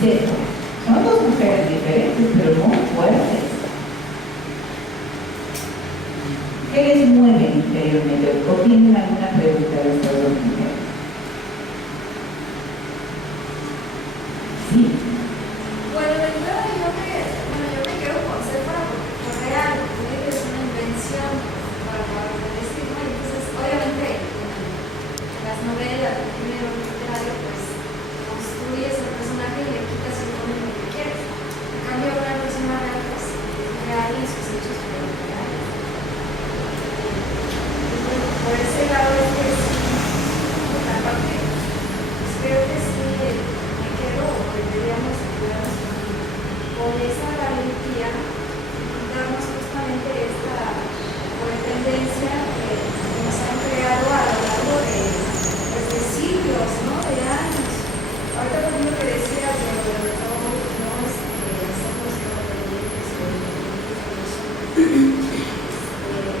Dice, son dos mujeres diferentes, pero muy fuertes. ¿Qué les mueve interiormente? ¿O tienen alguna pregunta de estas dos mujeres? Sí. Bueno, de entrada yo me quiero conocer para real, porque es una invención para decir, ¿no? Entonces, obviamente, en las novelas, en el género literario, pues construyes al personaje y le quitas el nombre lo que quieres. En cambio, una persona real, pues es real y sus hechos fueron reales. Entonces, por ese lado es que sí, aparte, pues creo que sí, me quedo, deberíamos ayudarnos con esa valentía y darnos justamente esta tendencia que nos han creado a lo largo de siglos, ¿no? De años. Ahorita por ejemplo que decías de todo, ¿no? Hacemos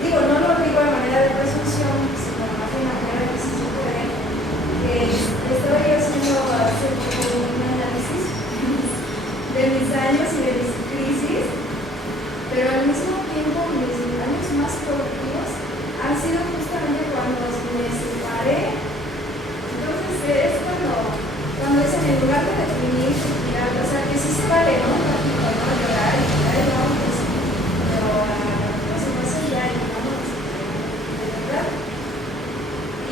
digo, no lo digo de manera de presunción, sino más de manera de que sí se puede. Estaba yo haciendo hace poco un análisis de mis años y de mis crisis, pero al mismo tiempo mis años más productivos han sido justamente cuando me separé. Entonces es cuando es en el lugar de deprimir, mirar, o sea que sí se vale, ¿no? No llorar y llorar, no, pues, pero no se más allá y vamos, de verdad.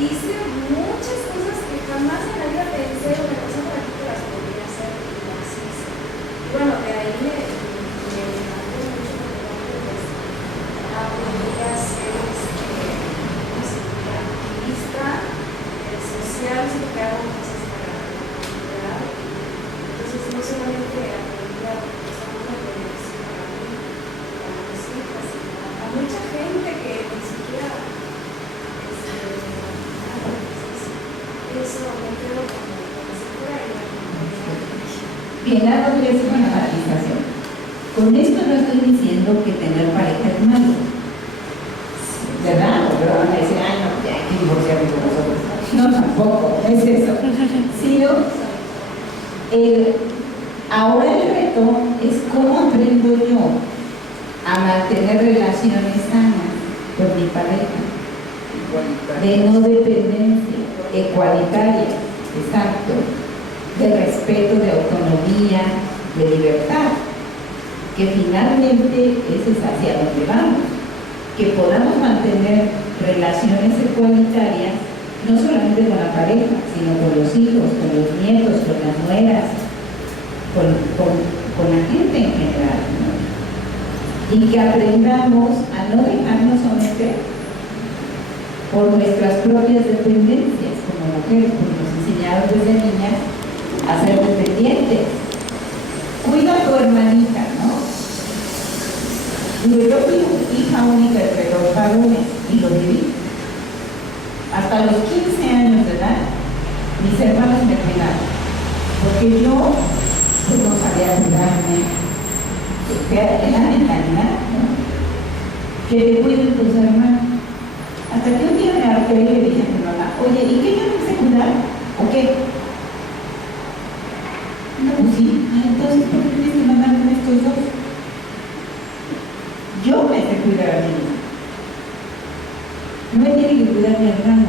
Hice muchas cosas que jamás en la vida pensé o me pasó por aquí que las podría hacer y las hice. Y bueno, de ahí me levanté mucho porque pues, aprendí a ser activista, social, sino que hago cosas para la comunidad. Entonces no solamente aprendí a usar una televisión para mí, para mis hijas, sino a mucha gente que ni siquiera eso me quedo como si fuera en la comunidad. Bien, hago una matización. Con esto no estoy diciendo que tener pareja es malo, ¿verdad? Pero van a decir, ay, no, ya hay que divorciarme con nosotros. No, tampoco, no es eso. Sino, ahora el reto es cómo aprendo yo a mantener relaciones sanas con mi pareja, de no dependencia, ecualitaria, exacto, de respeto, de autonomía, de libertad, que finalmente ese es hacia donde vamos, que podamos mantener relaciones ecualitarias no solamente con la pareja, sino con los hijos, con los nietos, con las nueras, con la gente en general, ¿no? Y que aprendamos a no dejarnos someter por nuestras propias dependencias como mujeres, porque nos enseñaron desde niñas a ser dependientes. Cuida a tu hermanita, ¿no? Digo, yo fui hija única entre dos varones y lo viví. Hasta los 15 años de edad, mis hermanos me cuidaban, porque yo pues, no sabía cuidarme, que era la mentalidad, ¿no? Que te cuiden tus hermanos. Hasta que un día me harté y le dije a mi mamá, oye, ¿y qué yo no sé cuidar? ¿O qué? No, pues sí. Entonces, ¿por qué tienes que mandarme estos dos? Yo me sé cuidar a mí misma. No me tiene que cuidar mi hermano,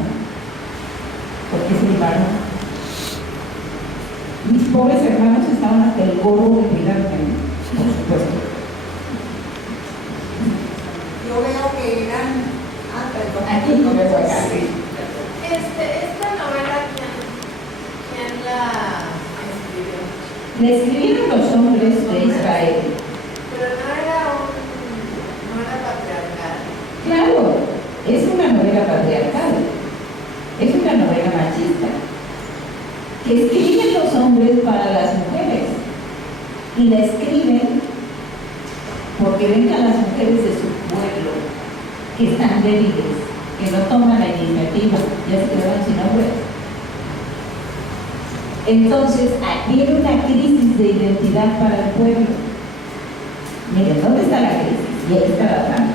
porque es mi varón. Mis pobres hermanos estaban hasta el gorro de cuidarme, por supuesto. Yo veo que eran... Aquí no me voy a decir. Esta novela, ¿quién la escribió? La escribieron los hombres de Israel. Pero no era patriarcal. Claro, es una novela patriarcal, es una novela machista, que escriben los hombres para las mujeres, y la escriben porque ven que a las mujeres de su pueblo, que están débiles, que no toman la iniciativa, ya se quedaron sin hombres. Entonces, aquí hay una crisis de identidad para el pueblo. Miren, ¿dónde está la crisis? Y ahí está la trama.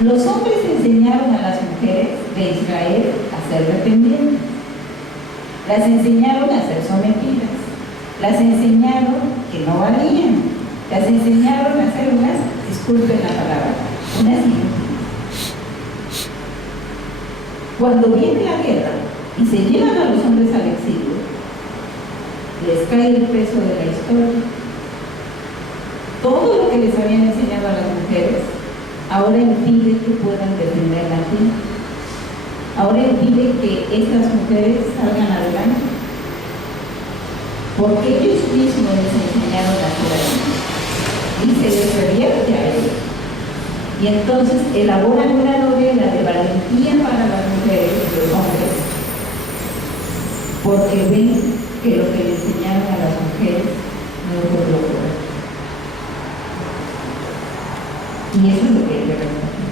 Los hombres enseñaron a las mujeres de Israel a ser dependientes. Las enseñaron a ser sometidas. Las enseñaron que no valían, las enseñaron a hacer unas, disculpen la palabra, unas inútiles. Cuando viene la guerra y se llevan a los hombres al exilio, les cae el peso de la historia. Todo lo que les habían enseñado a las mujeres ahora impide que puedan defender la tierra. Ahora impide que estas mujeres salgan adelante. Porque ellos mismos les enseñaron a ser así. Y se les revierte a ellos. Y entonces elaboran una novela de valentía para las mujeres y los hombres, porque ven que lo que le enseñaron a las mujeres no fue lo correcto. Y eso es lo que hay que respetar.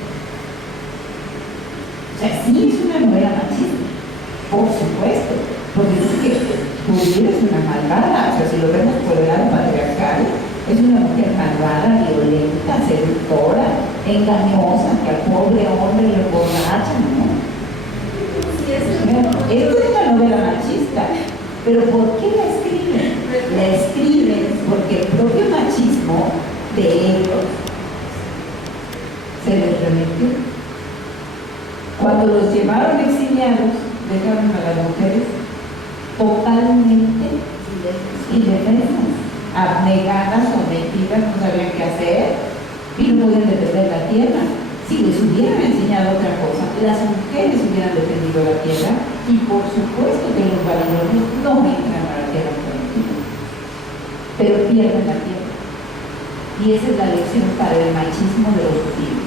O sea, sí es una novela machista, por supuesto, porque dice que Judith es una malvada, o sea, si lo vemos por el lado patriarcal, es una mujer malvada, violenta, seductora, engañosa, que al pobre hombre le emborracha, ¿no? Sí, es Esto es una novela machista, pero ¿por qué la escriben? La escriben porque el propio machismo de ellos se les remitió. Cuando los llevaron exiliados, dejaron a las mujeres totalmente indefensas, abnegadas, sometidas, no sabían qué hacer y no podían defender la tierra. Si les hubieran enseñado otra cosa, las mujeres hubieran defendido la tierra y por supuesto que los babilonios no entran a la tierra prometida, pero pierden la tierra. Y esa es la lección para el machismo de los judíos.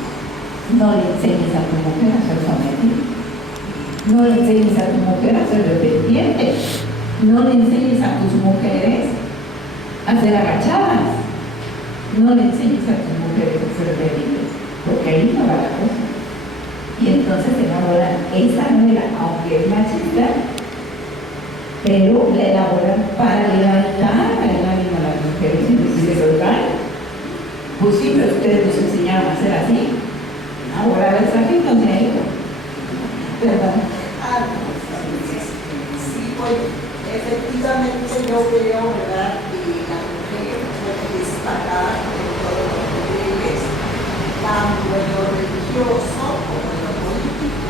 No le enseñes a tu mujer a ser sometida, no le enseñes a tu mujer a ser dependiente, no le enseñes a tus mujeres a ser agachadas, no le enseñes a tus mujeres a ser débiles, porque ahí no va la cosa. Y entonces elaboran esa novela, aunque es machista, pero la elaboran para levantar el ánimo a las mujeres y decirles, oigan, pues sí, pero ustedes nos enseñaron a hacer así, ahora el mensaje no se ha ido, ¿verdad? Sí, pues efectivamente yo veo, ¿verdad?, que la mujer fue destacada en todos los niveles, tanto en lo religioso como en lo político.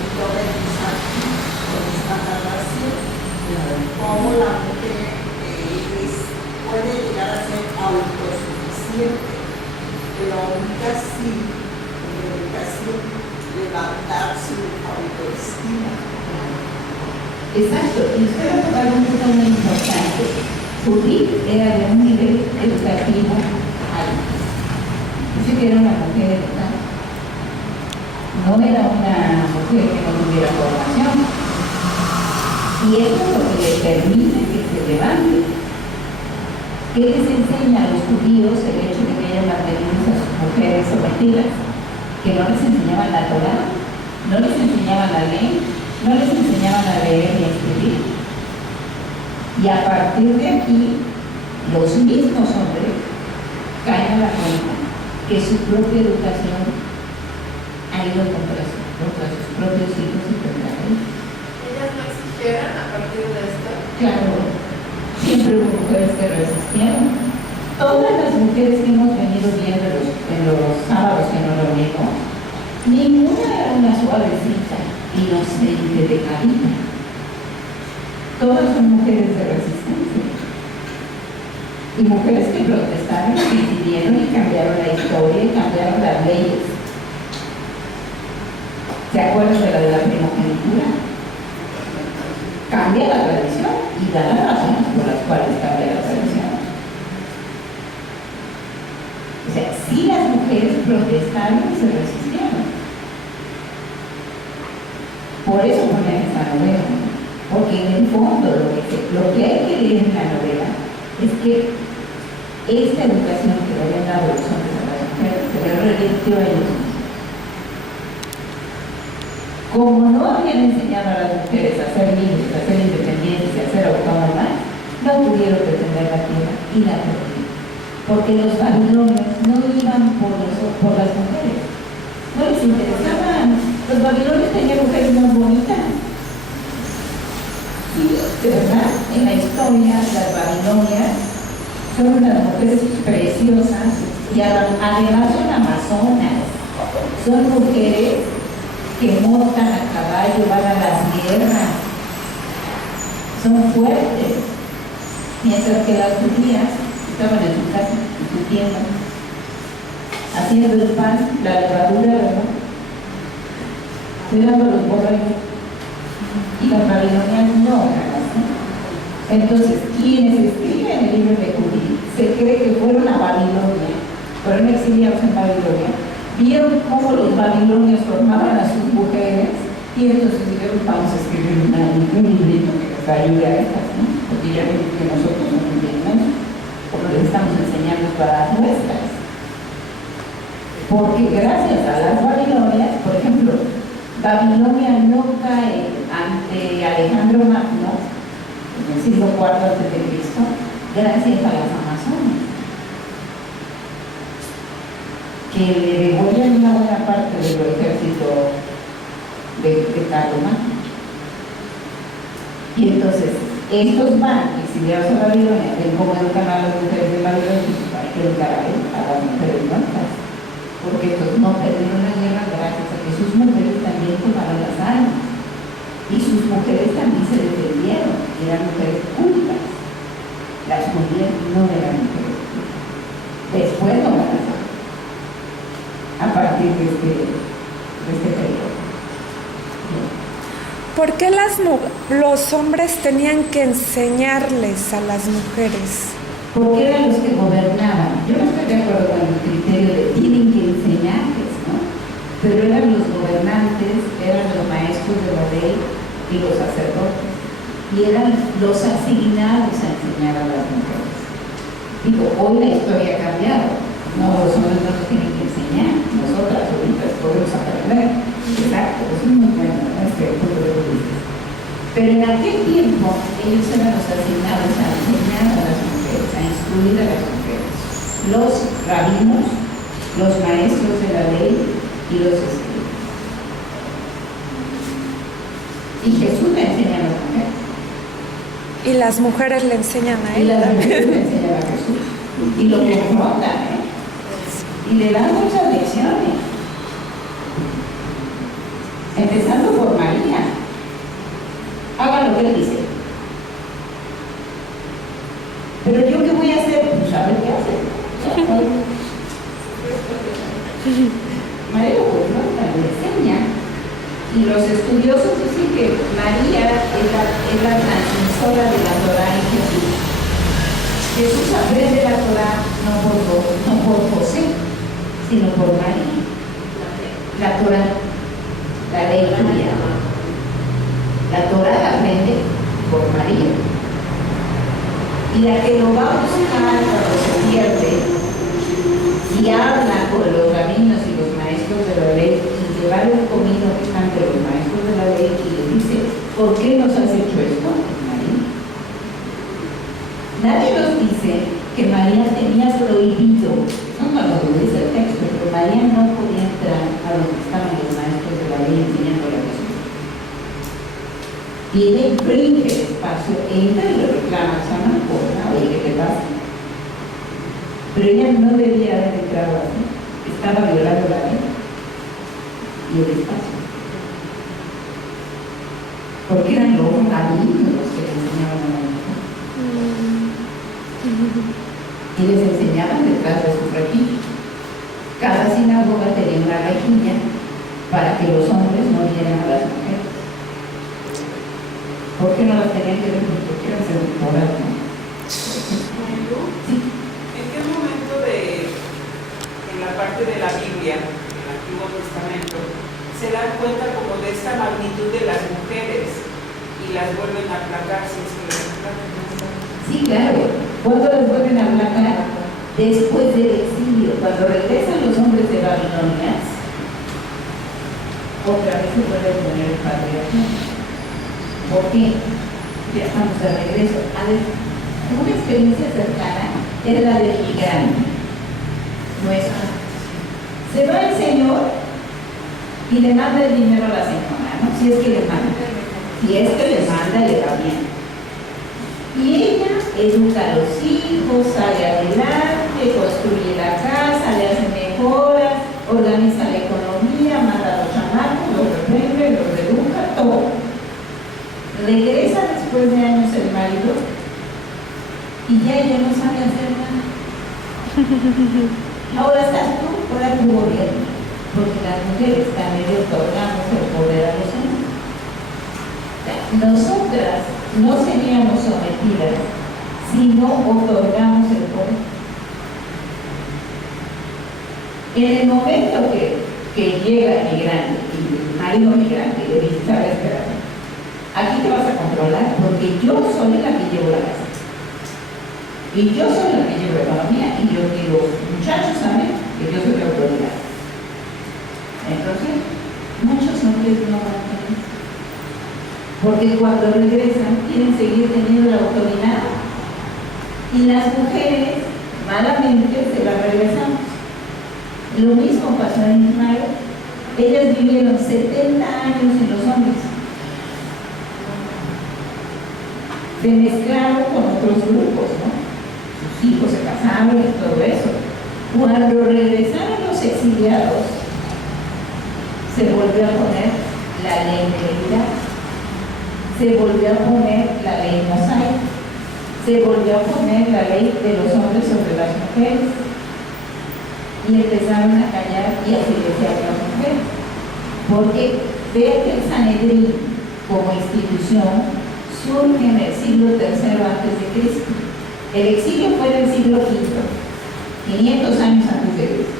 Entonces aquí, con esta narración, cómo la mujer puede llegar a ser autosuficiente, pero aún así, en educación, levantar su autoestima. Exacto, y usted va a tocar un punto muy importante. Judith era de un nivel educativo alto. Dice que era una mujer educada. No era una mujer que no tuviera formación. Y eso es lo que le permite que se levante. ¿Qué les enseña a los judíos el hecho de que hayan mantenido a sus mujeres sometidas? Que no les enseñaban la Torá, no les enseñaban la ley, no les enseñaban a leer ni a escribir. Y a partir de aquí, los mismos hombres caen a la cuenta que su propia educación ha ido contra sus propios hijos y contra ellos. ¿Ellas no existieron a partir de esto? Claro, siempre hubo mujeres que resistieron. Todas las mujeres que hemos venido viendo en los sábados que nos reunimos, ninguna era una suavecita, inocente, decadita. Todas son mujeres de resistencia. Y mujeres que protestaron, y decidieron y cambiaron la historia y cambiaron las leyes. ¿Se acuerdan de la primogenitura? Cambia la tradición y da las razones por las cuales cambia la tradición. O sea, sí las mujeres protestaron y se resistieron. Por eso ponen esta novela, porque en el fondo lo que hay que leer en la novela es que esta educación que le habían dado los hombres a las mujeres se les revirtió a ellos mismos. Como no habían enseñado a las mujeres a ser libres, a ser independientes y a ser autónomas, no pudieron defender la tierra y la perdieron. Porque los babilonios no iban por las mujeres, no les interesaban. Los babilonios tenían mujeres más bonitas. Sí, de verdad. en la historia, las babilonias son unas mujeres preciosas y además son amazonas. Son mujeres que montan a caballo, van a las guerras, son fuertes, mientras que las judías estaban en su casa, en su tienda, haciendo el pan, la levadura, ¿verdad? Cuidando los borregos. Y las babilonias no eran así. Entonces, quienes escriben el libro de Judí se cree que fueron a Babilonia, fueron exiliados en Babilonia, vieron cómo los babilonios formaban a sus mujeres y entonces dijeron, vamos a escribir un librito que nos ayude a estas, ¿no? Porque ya ven que nosotros no entendemos como les estamos enseñando para las nuestras. Porque gracias a las babilonias, por ejemplo, Babilonia no cae ante Alejandro Magno en el siglo IV a.C., gracias a las amazonas, que le devolvían una buena parte del ejército de Carlomagno. Y entonces, estos van exiliados a Babilonia, ven cómo educan a las mujeres de Babilonia, para que educar a las mujeres nuestras, porque estos no perdieron la guerra gracias a que sus mujeres también tomaron las armas. Y sus mujeres también se defendieron, eran mujeres cultas. Las judías no eran mujeres cultas. Después no van a ser, a partir de este periodo. ¿Por qué los hombres tenían que enseñarles a las mujeres? Porque eran los que gobernaban. Yo no estoy de acuerdo con el criterio de tienen que enseñarles, ¿no? Pero eran los gobernantes, eran los maestros de la ley y los sacerdotes, y eran los asignados a enseñar a las mujeres. Digo, hoy la historia ha cambiado, no, los hombres no nos tienen que enseñar, nosotras ahorita podemos aprender. Exacto, eso es muy bueno, ¿no? Este punto de vista. Pero en aquel tiempo ellos eran los asignados a enseñar a las mujeres, a instruir a las mujeres, los rabinos, los maestros de la ley y los escribas. Y Jesús le enseña a las mujeres. Y las mujeres le enseñan a Y él. las mujeres le enseñan a Jesús. Y lo confrontan, ¿eh? Y le dan muchas lecciones. Empezando por María. Haga lo que él dice. Pero yo qué voy a hacer, pues a ver qué hace. María lo confronta, le enseña. Y los estudiosos dicen que María es la transmisora de la Torá en Jesús. Jesús aprende la Torá no por José, sino por María. La Torá, la ley judía. La Torá la aprende por María. Y la que lo va a buscar cuando se pierde y habla con los rabinos y los maestros de la ley y llevar un comino que está ante los maestros de la ley y les dice, ¿por qué nos has hecho esto? María. Nadie nos dice que María tenía prohibido, no lo dice el texto, pero María no podía entrar a donde estaban los maestros de la ley enseñándole a Jesús. Y ella infringe el espacio, entra y le reclama a San Marcos, oye, ¿qué te pasa? Pero ella no debía haber entrado así, estaba violando la ley y el espacio. Porque eran los rabinos los que le enseñaban a la mujer. Y les enseñaban detrás de sus requisitos. Cada sinagoga tenía una rejilla para que los hombres no vieran a las mujeres. ¿Por qué no las tenían que ver? Porque eran seductoras, ¿no? Sí. ¿En qué momento en la parte de la Biblia, en el Antiguo Testamento, se dan cuenta como de esta magnitud de las mujeres y las vuelven a aplacar si es que las aplacan? Sí, claro. ¿Cuándo las vuelven a aplacar? Después del exilio. Cuando regresan los hombres de Babilonia, otra vez se vuelve a poner el patriarcado. ¿Por qué? Ya estamos de regreso. A ver, una experiencia cercana es la del migrante. Nuestra. Se va el Señor y le manda el dinero a la señora, ¿no? Si es que le manda. Si es que le manda, le va bien. Y ella educa a los hijos, sale adelante, construye la casa, le hace mejoras, organiza la economía, manda a los chamacos, los reprende, los educa, todo. Regresa después de años el marido y ya ella no sabe hacer nada. Ahora estás tú, ahora tu gobierno, porque las mujeres también le otorgamos el poder a los hombres. Nosotras no seríamos sometidas si no otorgamos el poder. En el momento que llega el migrante, el marido migrante, le dice, sabes, espérate, aquí te vas a controlar porque yo soy la que llevo la casa. Y yo soy la que llevo la economía y yo que los muchachos saben que yo soy la autoridad. Entonces, muchos hombres no van a tener. Porque cuando regresan quieren seguir teniendo la autoridad y las mujeres malamente se las regresamos. Lo mismo pasó en Israel. Ellas vivieron 70 años sin los hombres. Se mezclaron con otros grupos, ¿no? Sus hijos se casaron y todo eso. Cuando regresaron los exiliados, se volvió a poner la ley de equidad, se volvió a poner la ley mosaica, se volvió a poner la ley de los hombres sobre las mujeres y empezaron a callar y a silenciar a las mujeres. Porque vea que el Sanedrín como institución surge en el siglo III a.C. El exilio fue del siglo V, 500 años antes de Cristo.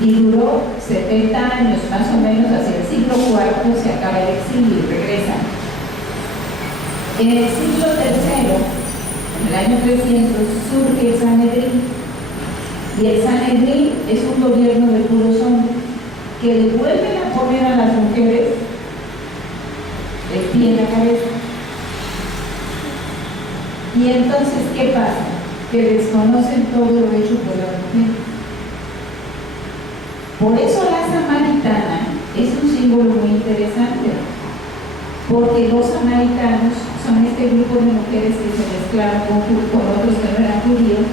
Y duró 70 años, más o menos, hacia el siglo IV se acaba el exilio y regresan. En el siglo III, en el año 300, surge el Sanedrín. Y el Sanedrín es un gobierno de puros hombres que le vuelven a poner a las mujeres el pie en la cabeza. Y entonces, ¿qué pasa? Que desconocen todo lo hecho por las mujeres. Por eso la samaritana es un símbolo muy interesante, porque los samaritanos son este grupo de mujeres que se mezclaron con otros que no eran judíos,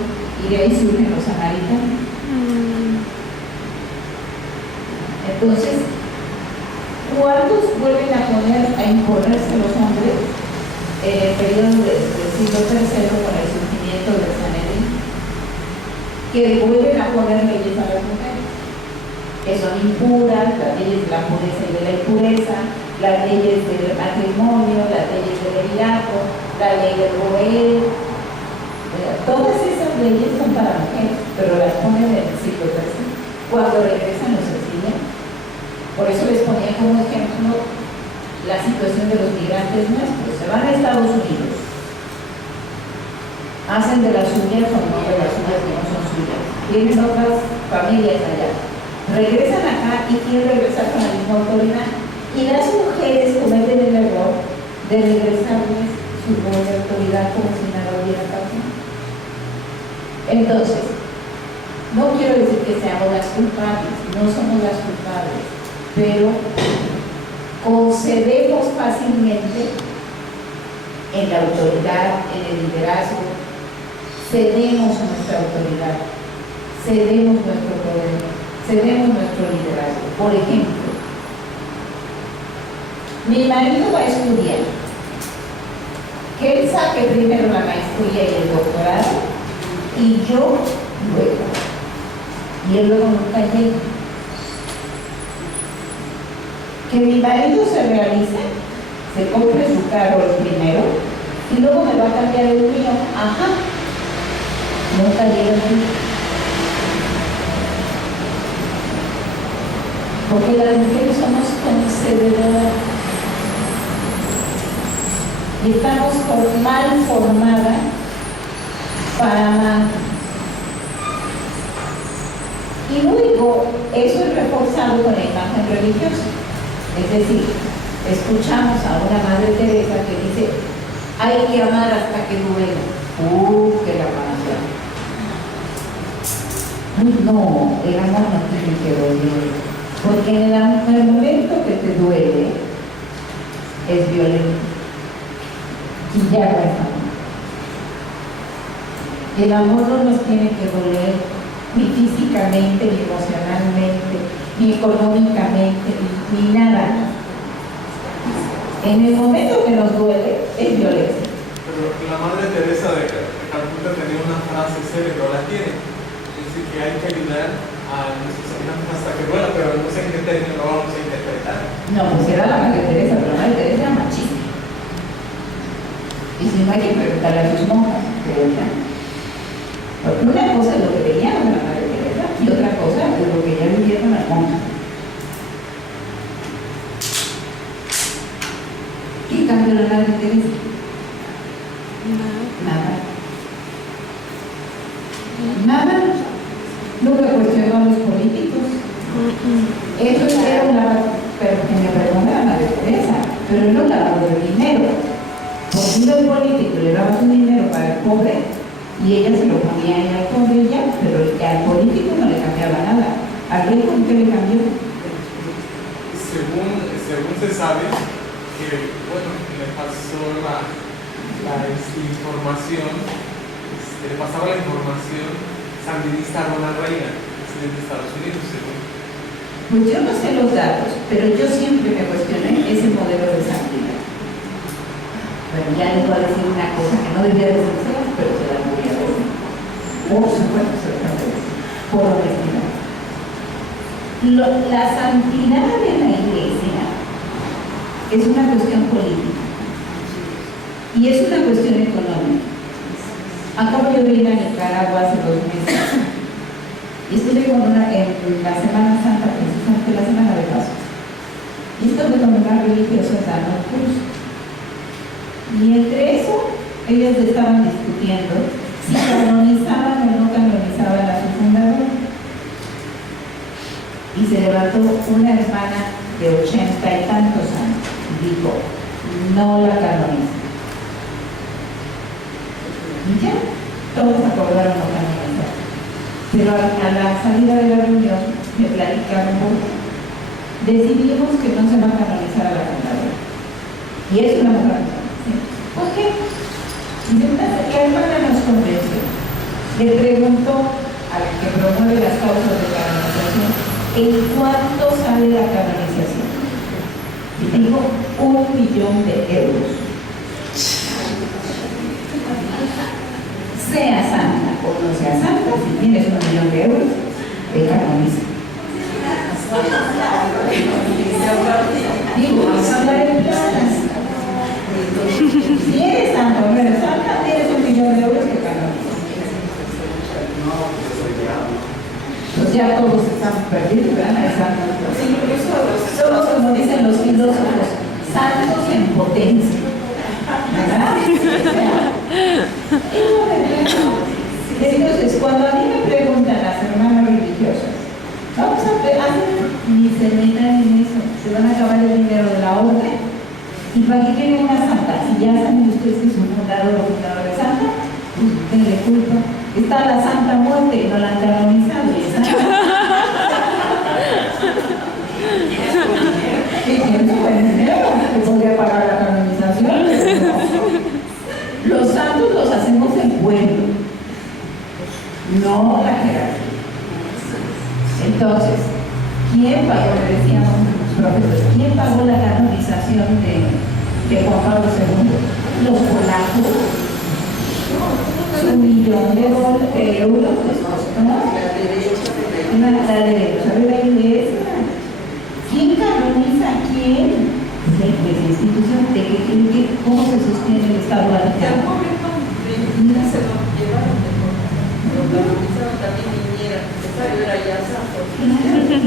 y de ahí surgen los samaritanos. Entonces, ¿cuántos vuelven a imponerse los hombres en el periodo del siglo III con el surgimiento del Sanedrín? Que vuelven a poner leyes a las mujeres, que son impuras, las leyes de la pureza y de la impureza, las leyes del matrimonio, las leyes del levirato, la ley del Goel. Todas esas leyes son para mujeres, pero las ponen en el siglo III, cuando regresan los exiliados. Por eso les ponía como ejemplo la situación de los migrantes nuestros. Se van a Estados Unidos, hacen de las suyas o no de las suyas que no son suyas, tienen otras familias allá, regresan acá y quieren regresar con la misma autoridad, y las mujeres cometen el error de regresarles su rol de autoridad como si nada hubiera pasado. Entonces, no quiero decir que seamos las culpables, no somos las culpables, pero concedemos fácilmente en la autoridad, en el liderazgo, cedemos nuestra autoridad, cedemos nuestro poder, cedemos nuestro liderazgo. Por ejemplo, mi marido va a estudiar, que él saque primero la maestría y el doctorado, y yo luego, y él luego nunca llega. Que mi marido se realice, se compre su carro primero y luego me va a cambiar el mío. Ajá, nunca llega el mío. Porque las mujeres somos concededoras y estamos mal formadas para amar. Y luego eso es reforzado con la imagen religiosa. Es decir, escuchamos a una Madre Teresa que dice, hay que amar hasta que duela. ¡Que la magia! No, el amor no tiene que doler, porque en el momento que te duele, es violento. y ya no es amor. El amor no nos tiene que doler ni físicamente, ni emocionalmente, ni económicamente, ni nada. En el momento que nos duele, es violencia. Pero la Madre Teresa de Calcuta tenía una frase célebre, la tiene. Dice que hay que ayudar a nuestros semejantes hasta que duela, pero no sé en qué término lo vamos a interpretar. No, pues era la Madre Teresa, pero la Madre Teresa era machista. Y si no hay que preguntarle a sus monjas, pero ya. Porque una cosa es lo que veían de la Madre Teresa y otra cosa es lo que ya vivieron las monjas. ¿Qué cambió la Madre Teresa? Nada. Nada. Nunca cuestionó a los políticos. Eso era un lavado, pero que me perdone la Madre Teresa, pero era un lavado de dinero. Porque iba el político le daba su dinero para el pobre y ella se lo ponía ahí al pobre y ya, pero al político no le cambiaba nada. ¿A rico qué le cambió? Según se sabe, que bueno, le pasó la información, le pasaba la información sandinista a Ronald Reagan, presidente de Estados Unidos, según. Pues yo no sé los datos, pero yo siempre me cuestioné ese modelo de santidad. Bueno, ya les voy a decir una cosa que no debía decirse, pero se la voy a decir. Por supuesto, se la voy a decir. Por honestidad. La santidad de la Iglesia es una cuestión política y es una cuestión económica. Acabo de ir a Nicaragua hace 2 meses y estuve con en la Semana Santa, precisamente la Semana de Paso, y estuve con una religiosa dando un curso. Y entre eso, ellos estaban discutiendo si canonizaban o no canonizaban a su fundador. Y se levantó una hermana de 80 y tantos años y dijo, no la canoniza. Y ya, todos acordaron no canonizar. Pero a la salida de la reunión, me platicaron mucho. Decidimos que no se va a canonizar a la fundadora. Y es una mujer. ¿Por qué? La hermana nos convenció. Le preguntó a la que promueve las causas de canonización en cuánto sale la canonización. Y dijo 1 millón de euros. Sea santa o no sea santa, si tienes 1 millón de euros, te canoniza. Digo, vamos a hablar en planas. Si eres santa o no eres santa, tienes 1 millón de euros que canoniza. Pues ya todos estamos perdidos, ¿verdad? Somos, como dicen los filósofos, santos en potencia. ¿Verdad? Entonces, cuando a mí me preguntan las hermanas religiosas, vamos a hacer, ni se metan en eso, se van a acabar el dinero de la orden. ¿Y para qué quieren una santa? Si ya saben ustedes que es un fundador o fundador de santa, pues denle culpa. Está la Santa Muerte y no la han canonizado. Y tiene su buen dinero, que podría pagar la canonización. Los santos los hacemos el pueblo, no la jerarquía. Entonces, ¿quién pagó? Le decíamos los profesores, ¿quién pagó la canonización de Juan Pablo II? Los polacos. 1 millón de euros les costó. La derecha de la Iglesia. ¿Quién canoniza a quién? De esa institución, ¿cómo se sostiene el Estado Vaticano? Se lo llevaron de lo canonizaron también Piñera, era ya santo.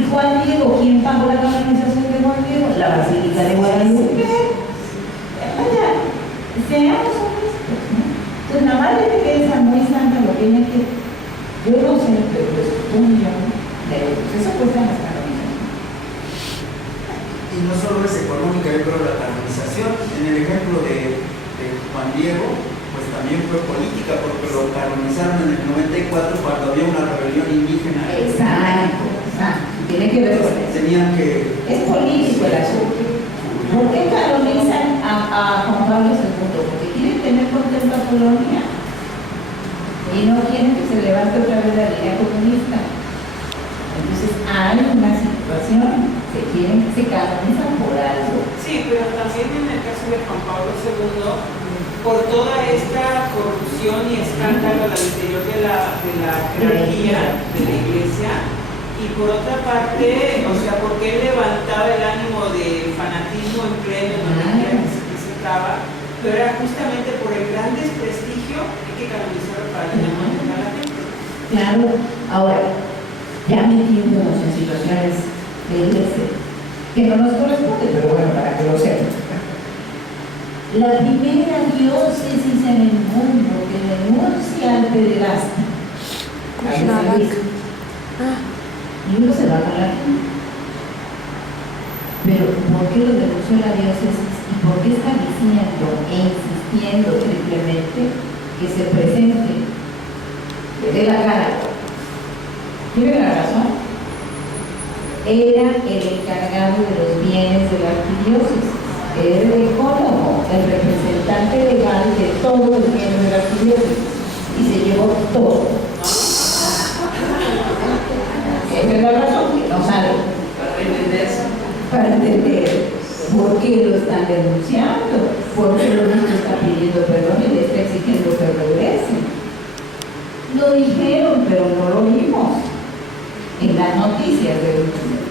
Juan Diego, ¿quién pagó la canonización de Juan Diego? La Basílica de Guadalupe. Vaya, seamos honestos, ¿no? Entonces la Madre Teresa, muy santa, lo tiene que, yo no sé, pero es 1 millón de euros. Eso cuesta las canonizaciones. Y no solo es económica, yo creo, la canonización. En el ejemplo de Juan Diego, pues también fue política, porque lo canonizaron en el 94 cuando había una rebelión indígena. Exacto. Tiene que ver con eso. Tenían que... Es político el asunto. ¿Por qué canonizan a Juan Pablo II? Porque quieren colonia y no quieren que se levante otra vez la línea comunista. Entonces hay una situación, se canonizan por algo. Sí, pero también en el caso de Juan Pablo II, por toda esta corrupción y escándalo al interior de la jerarquía de la Iglesia, y por otra parte, o sea, porque él levantaba el ánimo de fanatismo en pleno donde quiera que se presentaba, pero era justamente por el gran desprestigio hay que canonizarlo para que no mantenga a la gente. Claro, ahora, ya metiéndonos en situaciones de iglesia, que no nos corresponde, pero bueno, para que lo sepan. La primera diócesis en el mundo que denuncia al pederasta. Y uno se va con la gente. Pero ¿por qué lo denunció la diócesis? ¿Y por qué está diciendo e insistiendo triplemente que se presente, que dé la cara? ¿Tiene la razón? Era el encargado de los bienes de la arquidiócesis, era el ecónomo, el representante legal de todos los bienes de la arquidiócesis, y se llevó todo. Esa es la razón, que no sabe. Para entender por qué lo están denunciando, por qué el obispo está pidiendo perdón y le está exigiendo que regrese. Lo dijeron, pero no lo vimos. En las noticias de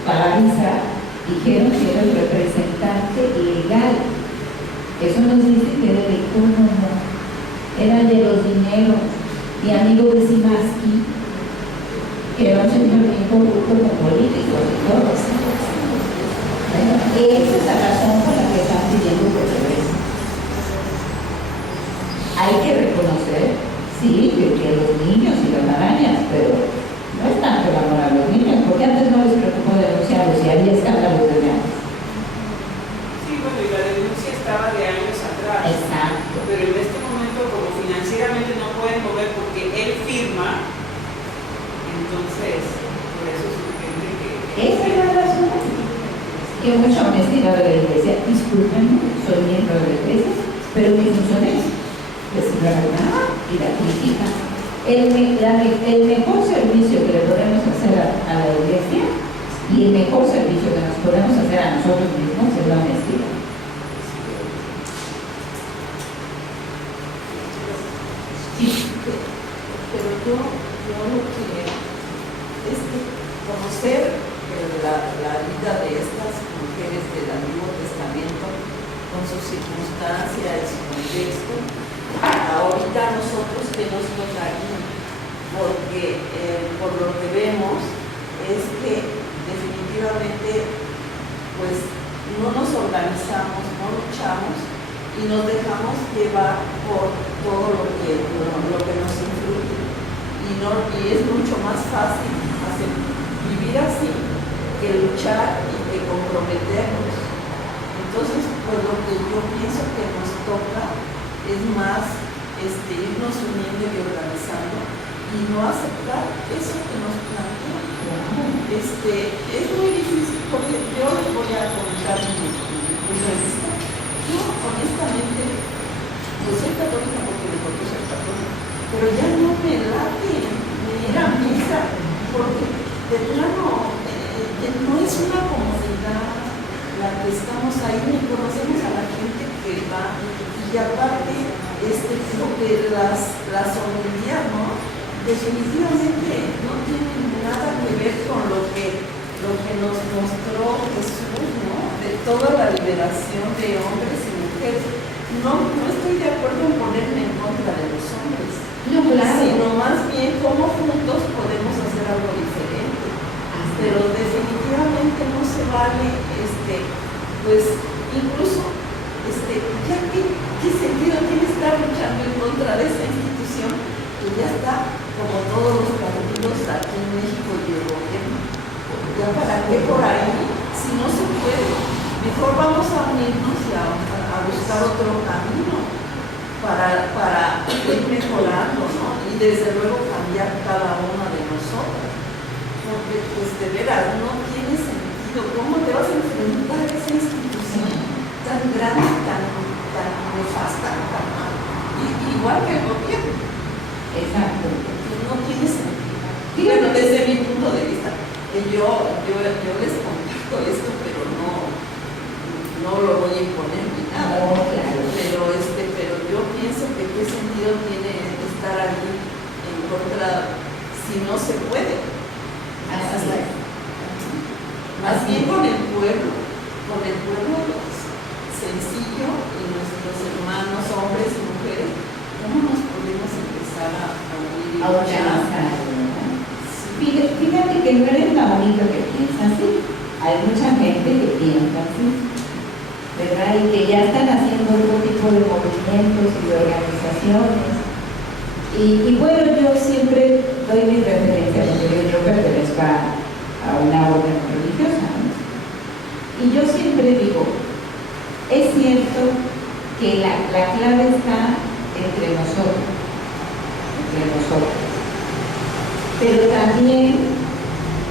Paraliza dijeron que era el representante legal. Eso nos dice que era el ecónomo, era el de los dineros y amigo de Simaski, que era un señor bien corrupto con políticos y todo. Bueno, esa es la razón por la que están pidiendo que regrese. Hay que reconocer, sí, que los niños y las arañas, pero no es tanto el amor a los niños, porque antes no les preocupó denunciarlos y había escándalos de antes. Sí, bueno, y la denuncia estaba de años atrás. Exacto. Pero en este momento, como financieramente no pueden mover porque él firma, entonces, por eso es urgente que... Esa es la razón. Que mucha honestidad de la iglesia. Discúlpenme, soy miembro de la iglesia, pero mi función es decir la verdad y la crítica. El mejor servicio que le podemos hacer a la iglesia y el mejor servicio que nos podemos hacer a nosotros mismos es la honestidad. Sí, pero yo lo que es que conocer la vida de estas mujeres del Antiguo Testamento con sus circunstancias, su contexto, ahorita nosotros que nos toca aquí, porque por lo que vemos es que definitivamente pues no nos organizamos, no luchamos y nos dejamos llevar por todo lo que nos influye y es mucho más fácil vivir así que luchar y que comprometernos. Entonces pues lo que yo pienso que nos toca es más irnos uniendo y organizando y no aceptar eso que nos plantean. Es muy difícil porque yo les voy a comentar mi punto de vista. Yo honestamente pues soy católica porque me tocó ser católica, pero ya no me late ir a misa porque de plano no es una comunidad la que estamos ahí, ni conocemos a la gente que va y aparte lo que las homilías, ¿no? Definitivamente no tienen nada que ver con lo que nos mostró Jesús, ¿no? De toda la liberación de hombres y mujeres. No estoy de acuerdo en ponerme en contra de los hombres, No, claro. sino más bien cómo juntos podemos hacer algo diferente. Pero definitivamente no se vale, pues incluso, ya ¿qué sentido tiene estar luchando en contra de esa institución que ya está, como todos los partidos aquí en México y el gobierno? ¿Ya para qué por ahí? Si no se puede, mejor vamos a unirnos y a buscar otro camino para ir mejorando, ¿no? Y desde luego cambiar cada una de nosotras. Porque pues de veras no tiene sentido. ¿Cómo te vas a enfrentar a esa institución tan grande, tan nefasta, tan mal? Y igual que el gobierno. Exacto. Entonces no tiene sentido. Fíjate Bueno, que- desde mi punto de vista, yo les comparto esto, pero no lo voy a imponer ni nada. No, claro. Pero yo pienso que qué sentido tiene estar ahí en contra si no se puede. Así es. Más bien con el pueblo sencillo y nuestros hermanos, hombres y mujeres, ¿cómo nos podemos empezar a unir y A luchar? organizar, ¿verdad? Fíjate que no eres la única que piensa así. Hay mucha gente que piensa así, ¿verdad? Y que ya están haciendo otro tipo de movimientos y de organizaciones. Y bueno, yo siempre doy mi referencia, porque yo pertenezco a una orden religiosa, ¿no? Y yo siempre digo, es cierto que la clave está entre nosotros, pero también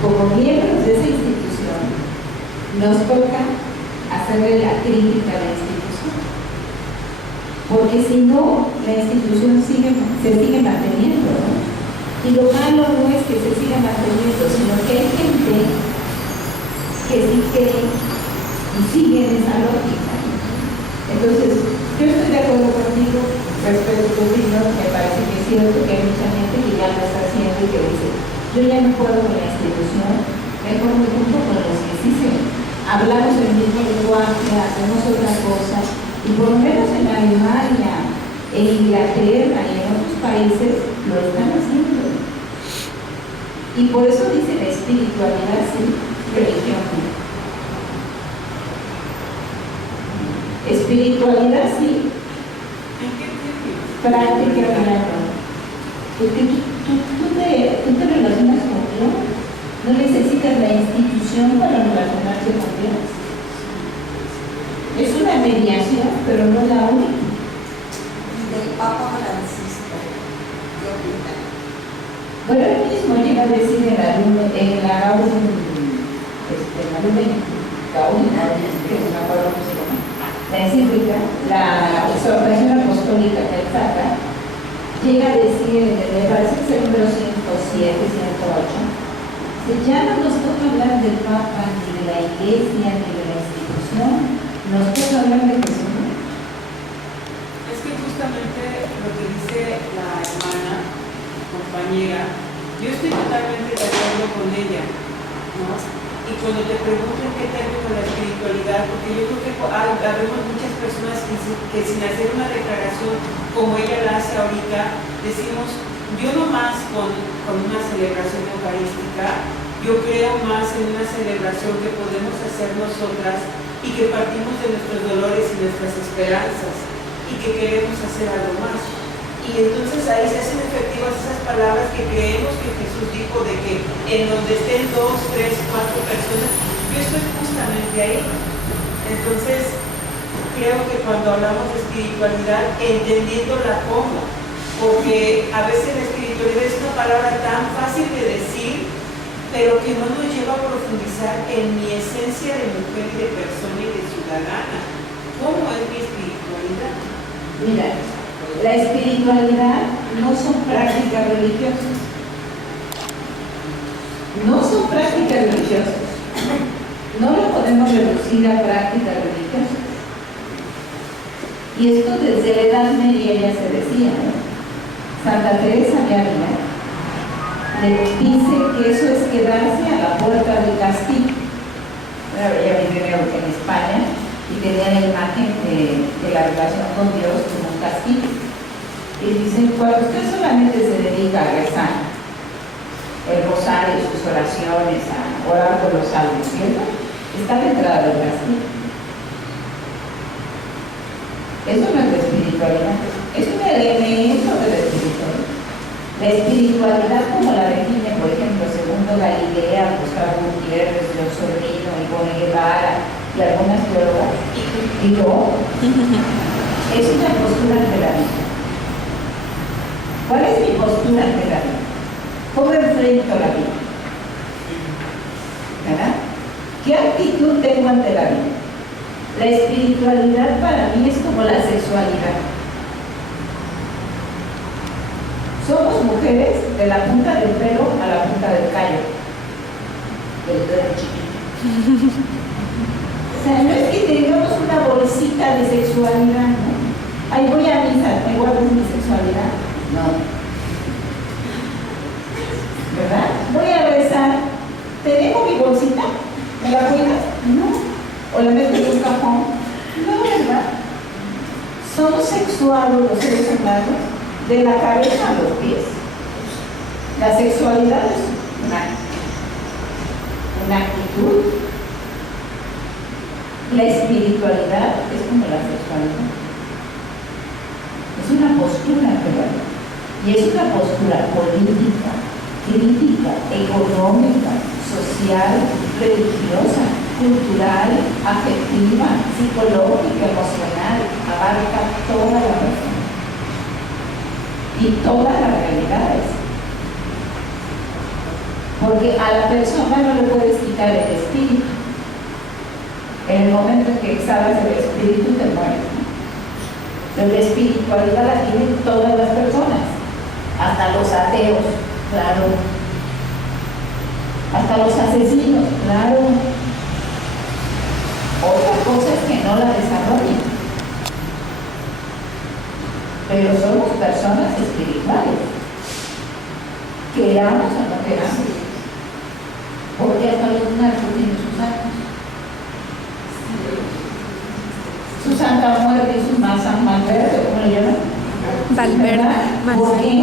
como miembros de esa institución nos toca hacerle la crítica a la institución, porque si no la institución se sigue manteniendo, ¿no? Y lo malo no es que se siga manteniendo, sino que hay gente que sí cree y sigue en esa lógica. Entonces, yo estoy de acuerdo contigo, respeto tu opinión, me parece que es cierto que hay mucha gente que ya lo está haciendo y que dice, yo ya no puedo con la institución, mejor me junto con los que sí hablamos el mismo lenguaje, hacemos otra cosa, y por lo menos en Alemania, en Inglaterra y en otros países lo están haciendo. Y por eso dice la espiritualidad sí, religión no. Espiritualidad sí, ¿En qué términos? práctica no. Porque tú te relacionas con Dios, no necesitas la institución para relacionarse con Dios. Es una mediación, pero no la única. Del Papa Francisco, ¿qué opina? Bueno, él mismo llega a decir en la Lumen Gaudium, que no me acuerdo cómo se llama, la encíclica, la exhortación apostólica que él saca, llega a decir, me parece que es el número 107, 108, que ya no nos toca hablar del Papa, ni de la Iglesia, ni de la institución, nos toca hablar de Jesús. Es que justamente lo que dice la hermana, compañera, yo estoy totalmente de acuerdo con ella, ¿no? Y cuando te pregunto en qué término la espiritualidad, porque yo creo que habemos muchas personas que sin hacer una declaración como ella la hace ahorita, decimos, yo no más con una celebración eucarística, yo creo más en una celebración que podemos hacer nosotras y que partimos de nuestros dolores y nuestras esperanzas y que queremos hacer algo más. Y entonces ahí se hacen efectivas esas palabras que creemos que Jesús dijo de que en donde estén 2, 3, 4 personas, yo estoy justamente ahí. Entonces, creo que cuando hablamos de espiritualidad, entendiéndola como, porque a veces la espiritualidad es una palabra tan fácil de decir, pero que no nos lleva a profundizar en mi esencia de mujer y de persona y de ciudadana. ¿Cómo es mi espiritualidad? Mira, la espiritualidad no son prácticas religiosas. No son prácticas religiosas. No lo podemos reducir a prácticas religiosas. Y esto desde la Edad Media ya se decía, ¿no? Santa Teresa de Ávila le dice que eso es quedarse a la puerta del castillo. Bueno, ella vivía en España y tenía la imagen de la relación con Dios como un castillo. Y dicen, cuando usted solamente se dedica a rezar el rosario, sus oraciones, a orar por los salmos, ¿cierto? Está la entrada del castillo. Eso no es la espiritualidad, es un elemento de la espiritualidad. La espiritualidad, como la define, por ejemplo, segundo Galilea, Gustavo Gutiérrez, León Sorrino, Ivonne Guevara y algunas teólogas, y yo, es una postura ante la vida. ¿Cuál es mi postura ante la vida? ¿Cómo enfrento la vida? ¿Verdad? ¿Qué actitud tengo ante la vida? La espiritualidad para mí es como la sexualidad. mujeres de la punta del pelo a la punta del callo, del dedo chiquito. O sea, no es que tengamos una bolsita de sexualidad, ¿no? Ahí voy a misa, me guardo mi sexualidad. No. ¿Verdad? Voy a rezar. ¿Te dejo mi bolsita? ¿Me la cuidas? No. ¿O la meto en un cajón? No, ¿verdad? Somos sexuados los seres humanos de la cabeza a los pies. La sexualidad es una actitud. La espiritualidad es como la sexualidad. Es una postura, ¿verdad? Y es una postura política, crítica, económica, social, religiosa, cultural, afectiva, psicológica, emocional, abarca toda la persona y todas las realidades. Porque a la persona no le puedes quitar el espíritu. En el momento en que exhalas el espíritu te mueres. Pero la espiritualidad la tienen todas las personas, hasta los ateos, claro, hasta los asesinos, claro. Otra cosa es que no la desarrollen, pero somos personas espirituales, queramos o no queramos, porque hasta los narcos tienen sus actos. Su Santa Muerte y su San Malverde, ¿cómo le llaman? Valverde. ¿Por qué?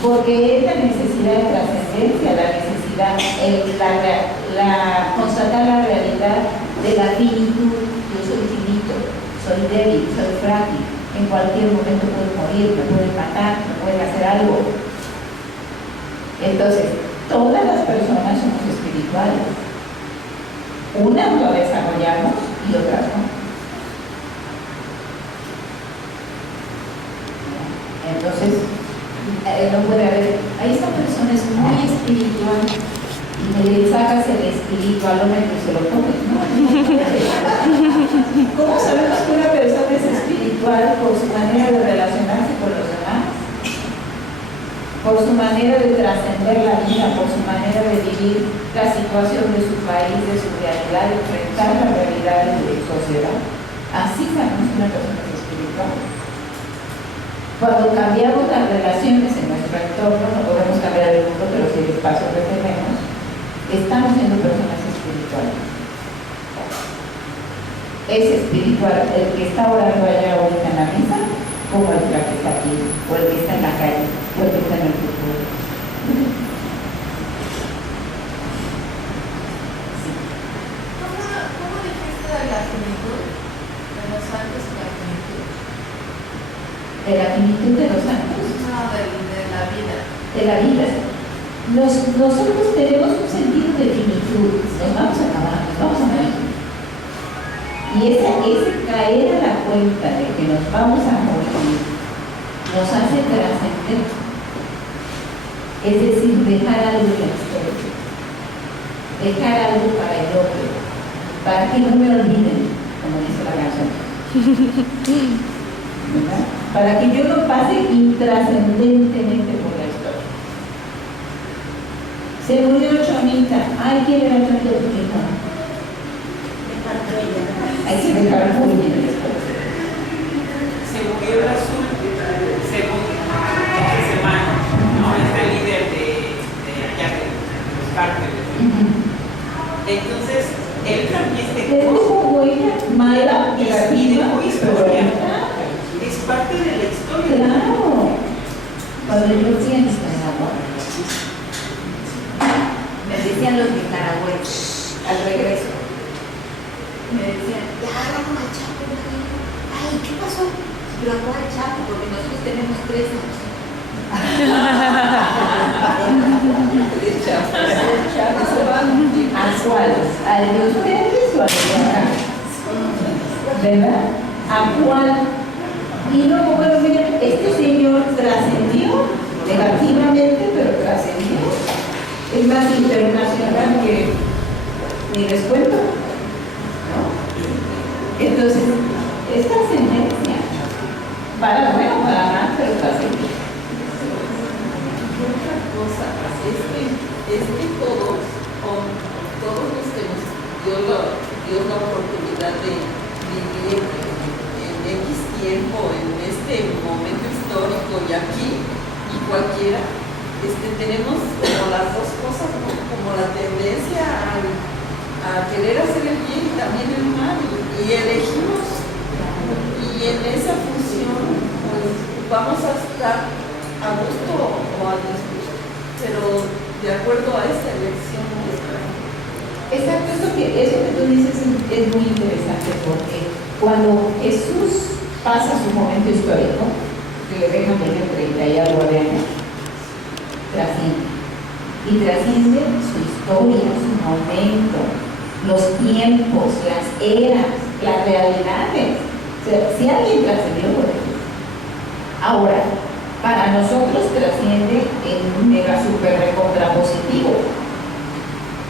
Porque es la necesidad de trascendencia, la necesidad, constatar la realidad de la finitud. Yo soy finito, soy débil, soy frágil. En cualquier momento puedo morir, me pueden matar, me pueden hacer algo. Entonces, todas las personas somos espirituales. Unas lo desarrollamos y otras no. Entonces, no puede haber, ahí esta persona es muy espiritual y le sacas el espiritualómetro y se lo comes, ¿no? ¿Cómo sabemos que una persona es espiritual? Por su manera de relacionarse con los demás, por su manera de trascender la vida, por su manera de vivir la situación de su país, de su realidad, de enfrentar las realidades de su sociedad. Así sabemos que una persona es espiritual. Cuando cambiamos las relaciones en nuestro entorno, no podemos cambiar el mundo, pero si el espacio que tenemos, estamos siendo personas espirituales. Es espiritual el que está orando allá ahorita en la mesa, como el que está aquí, o el que está en la calle, o el que está en el futuro. Sí. ¿Cómo dijiste de la finitud? De los santos y la finitud. De la finitud de los santos. No, de la vida. De la vida. Nosotros tenemos un sentido de finitud. Nos vamos a acabar, nos vamos a morir. Y ese caer a la cuenta de que nos vamos a morir nos hace trascender. Es decir, dejar algo en la historia. Dejar algo para el otro. Para que no me olviden, como dice la canción. ¿Verdad? Para que yo no pase intrascendentemente por la historia. Se murió Chonita. Ay, ¿quién era Chonita de tu hijo? Hay que dejar muy bien después. Se murió el azul, según esta semana, ¿no? Este líder de allá de los cárteles. Entonces, él también dejó huella mala y dejó historia. Es parte de la historia. Claro. Cuando yo fui a Nicaragua, me decían los nicaragüenses al regreso. Me decían, ya agarraron al Chapo. Ay, ¿qué pasó? Lo agarró al Chapo porque nosotros tenemos 3 años. ¿A cuáles? ¿Al de ustedes o al de acá? ¿Verdad? ¿A cuál? Y luego, bueno, miren, este señor trascendió negativamente, pero trascendió. Es más internacional que ni les cuento. ¿No? Entonces, es trascendencia. Para bueno, para más, pero trascendencia. otra cosa, es que todos los que nos dio la oportunidad de vivir en X tiempo, en este momento histórico y aquí, y cualquiera, tenemos como las dos cosas, ¿no? Como la tendencia a querer hacer el bien y también el mal, y elegimos, y en esa función pues vamos a estar a gusto o a disgusto, pero de acuerdo a esta elección nuestra. Exacto, eso que tú dices es muy interesante, porque cuando Jesús pasa su momento histórico, que le dejan venir 30 y algo de años, trasciende su historia, su momento, los tiempos, las eras, las realidades. O sea, si alguien trascendió por Jesús. Ahora, para nosotros trasciende en un mega super recontra positivo.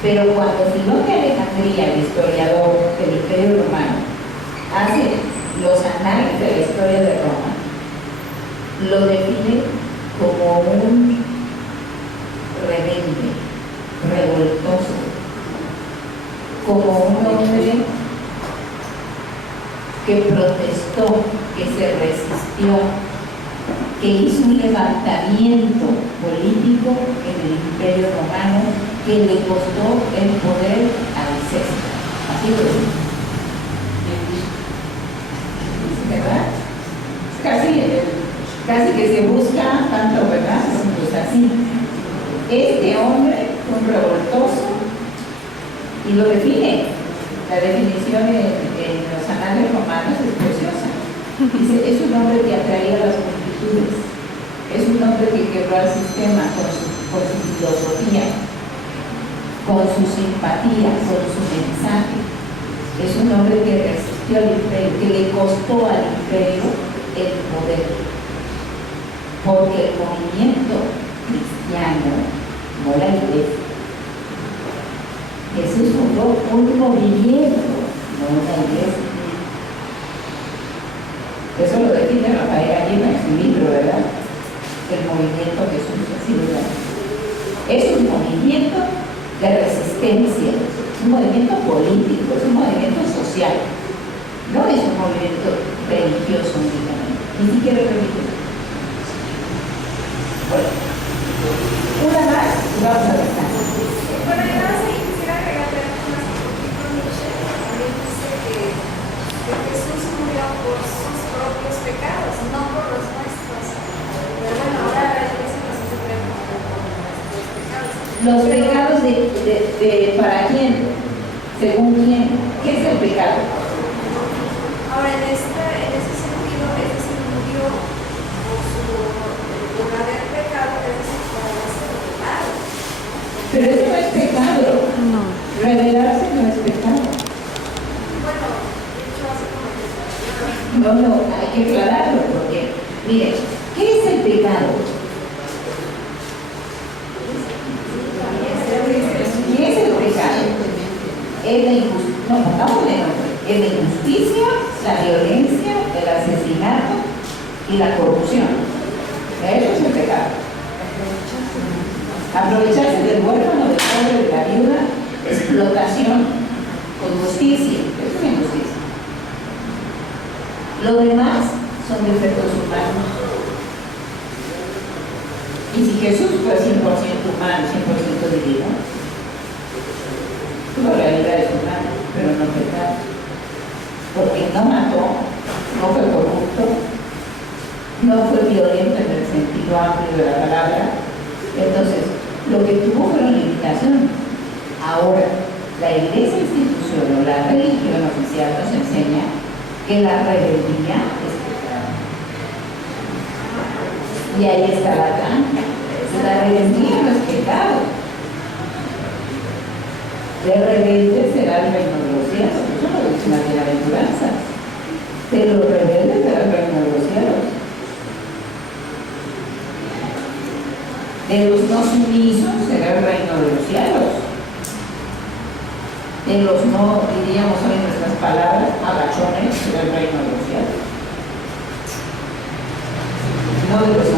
Pero cuando Filón de Alejandría, el historiador del Imperio Romano, hace los análisis de la historia de Roma, lo define como un rebelde, revoltoso, como un hombre que protestó, que se resistió, que hizo un levantamiento político en el Imperio Romano que le costó el poder al César. Así lo dice. ¿Verdad? Casi que se busca tanto, ¿verdad? Pues así. Este hombre fue un revoltoso y lo define. La definición en los anales romanos es preciosa. Dice, es un hombre que atraía a las multitudes, es un hombre que quebró al sistema con su filosofía, con su simpatía, con su mensaje. Es un hombre que resistió al imperio, que le costó al imperio el poder. Porque el movimiento cristiano, no la iglesia, Jesús fundó un movimiento, no una iglesia. Eso lo define Rafael Gallina en su libro, ¿verdad? El movimiento Jesús, así lo llama. Es un movimiento de resistencia, es un movimiento político, es un movimiento social. No es un movimiento religioso únicamente, ni siquiera religioso. Bueno, una más y vamos a descansar. Bueno, y nada más ahí quisiera agregarle unas poquito Nietzsche, también dice que Jesús murió por sus propios pecados, no por los nuestros. Pero bueno, ahora la iglesia nos hace creer por nuestros pecados. Los pecados de ¿para quién? ¿Según quién? ¿Qué es el pecado? Ahora, en ese sentido, es decir, murió por haber pecado, es decir, por haberse revelado. Pero eso no es pecado. No. Revelarse no es pecado. Bueno, dicho así como que No, hay que aclararlo porque, miren, ¿qué es el pecado? ¿Qué es el pecado? Es la injusticia, no, pongámosle nombre, es la injusticia, la violencia, el asesinato y la corrupción. Eso es el pecado. Aprovecharse del huérfano, del pobre, de la viuda, explotación, con justicia, eso es injusticia. Lo demás son defectos humanos. Y si Jesús fue 100% humano, 100% divino, la realidad es humana, pero no pecado. Porque no mató, no fue corrupto, no fue violento en el sentido amplio de la palabra. Entonces, lo que tuvo fueron limitaciones. Ahora, la iglesia institución o la religión oficial nos enseña que la rebeldía es pecado. Y ahí está la trampa. La rebeldía no es pecado. De rebelde será el reino de los cielos. Eso lo dice la bienaventuranza. De los rebeldes será el reino de los cielos. De los no sumisos será el reino de los cielos. De los no, diríamos hoy en nuestras palabras, agachones será el reino de los cielos. No de los